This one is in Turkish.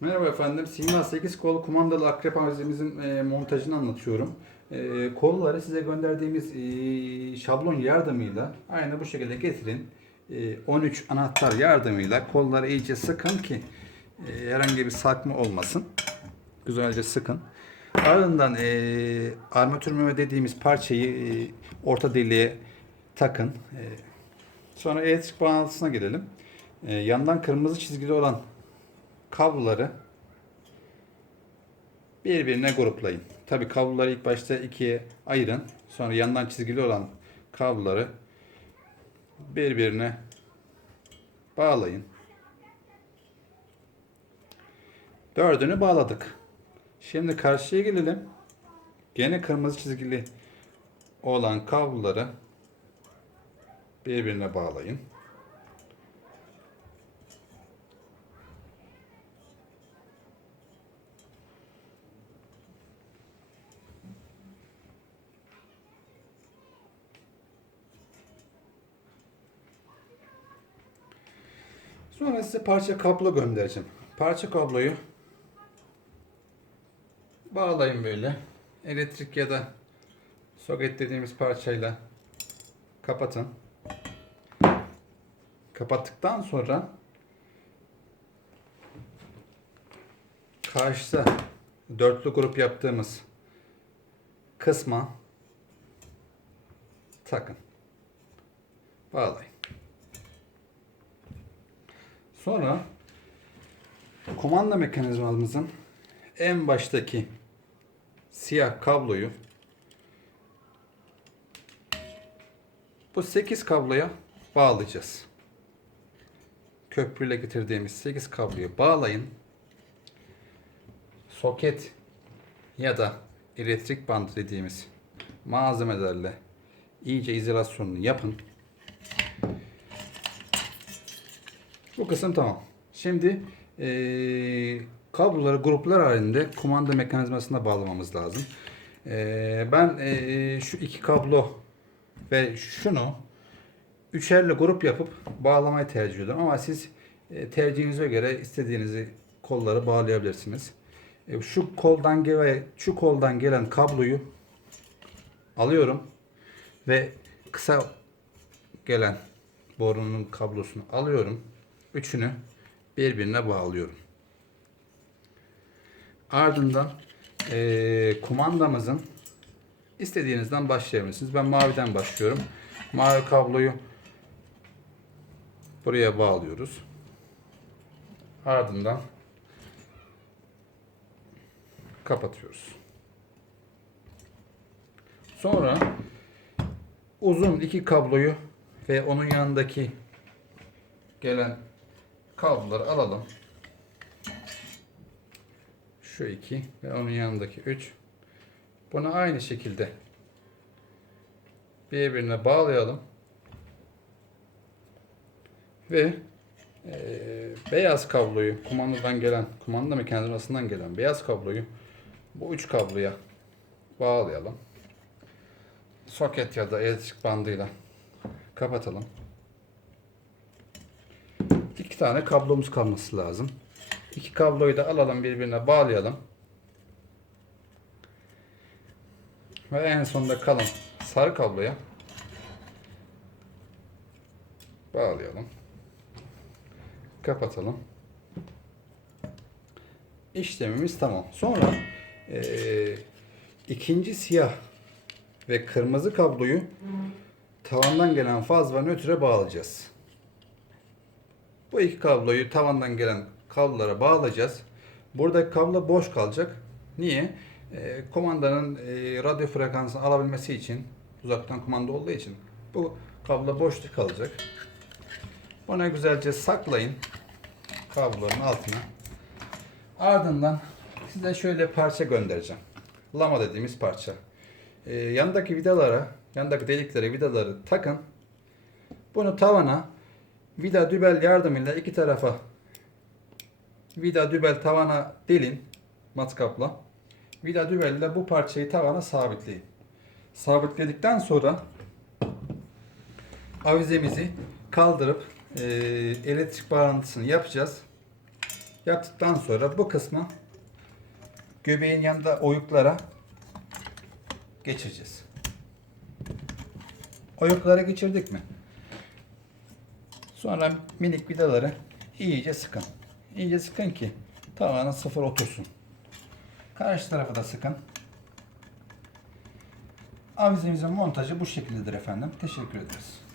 Merhaba efendim. Sima 8 kol kumandalı akrep avizemizin e, montajını anlatıyorum. E, kolları size gönderdiğimiz e, şablon yardımıyla aynı bu şekilde getirin. E, 13 anahtar yardımıyla kolları iyice sıkın ki herhangi bir sarkma olmasın. Güzelce sıkın. Ardından armatür meme dediğimiz parçayı orta deliğe takın. Sonra elektrik bağlantısına gelelim. Yandan kırmızı çizgili olan kabloları birbirine gruplayın. Tabi kabloları ilk başta ikiye ayırın. Sonra yandan çizgili olan kabloları birbirine bağlayın. Dördünü bağladık. Şimdi karşıya gelelim. Gene kırmızı çizgili olan kabloları birbirine bağlayın. Sonra size parça kablo göndereceğim. Parça kabloyu bağlayın böyle. Elektrik ya da soket dediğimiz parçayla kapatın. Kapattıktan sonra karşıda dörtlü grup yaptığımız kısma takın. Bağlayın. Sonra kumanda mekanizmamızın en baştaki siyah kabloyu bu 8 kabloya bağlayacağız. Köprüyle getirdiğimiz 8 kabloyu bağlayın. Soket ya da elektrik bandı dediğimiz malzemelerle iyice izolasyonunu yapın. Bu kısım tamam. Şimdi eee kabloları gruplar halinde kumanda mekanizmasına bağlamamız lazım. Eee, ben eee, şu iki kablo ve şunu üçerli grup yapıp bağlamayı tercih ediyorum. Ama siz e, tercihinize göre istediğinizi kolları bağlayabilirsiniz. E, şu koldan ve şu koldan gelen kabloyu alıyorum ve kısa gelen borunun kablosunu alıyorum. Üçünü birbirine bağlıyorum. Ardından eee, kumandamızın istediğinizden başlayabilirsiniz. Ben maviden başlıyorum. Mavi kabloyu buraya bağlıyoruz. Ardından kapatıyoruz. Sonra uzun iki kabloyu ve onun yanındaki gelen kabloları alalım. Şu iki ve onun yanındaki üç. Bunu aynı şekilde birbirine bağlayalım. Ve eee, beyaz kabloyu kumandadan gelen, kumanda mekanizmasından gelen beyaz kabloyu bu üç kabloya bağlayalım. Soket ya da elektrik bandıyla kapatalım. İki tane kablomuz kalması lazım. İki kabloyu da alalım birbirine bağlayalım. Ve en sonunda kalan sarı kabloya bağlayalım. Kapatalım. İşlemimiz tamam. Sonra eee, ikinci siyah ve kırmızı kabloyu tavandan gelen faz ve nötre bağlayacağız. Bu iki kabloyu tavandan gelen kablolara bağlayacağız. Buradaki kablo boş kalacak. Niye? Ee, kumandanın e, radyo frekansını alabilmesi için uzaktan kumanda olduğu için bu kablo boşta kalacak. Bunu güzelce saklayın kabloların altına. Ardından size şöyle parça göndereceğim. Lama dediğimiz parça. Ee, yandaki vidalara, yandaki deliklere vidaları takın. Bunu tavana vida dübel yardımıyla iki tarafa vida dübel tavana delin matkapla. Vida dübelle bu parçayı tavana sabitleyin. Sabitledikten sonra avizemizi kaldırıp e, elektrik bağlantısını yapacağız. Yaptıktan sonra bu kısmı göbeğin yanında oyuklara geçireceğiz. Oyuklara geçirdik mi? Sonra minik vidaları iyice sıkın. İyice sıkın ki tavana sıfır otursun. Karşı tarafı da sıkın. Avizemizin montajı bu şekildedir efendim. Teşekkür ederiz.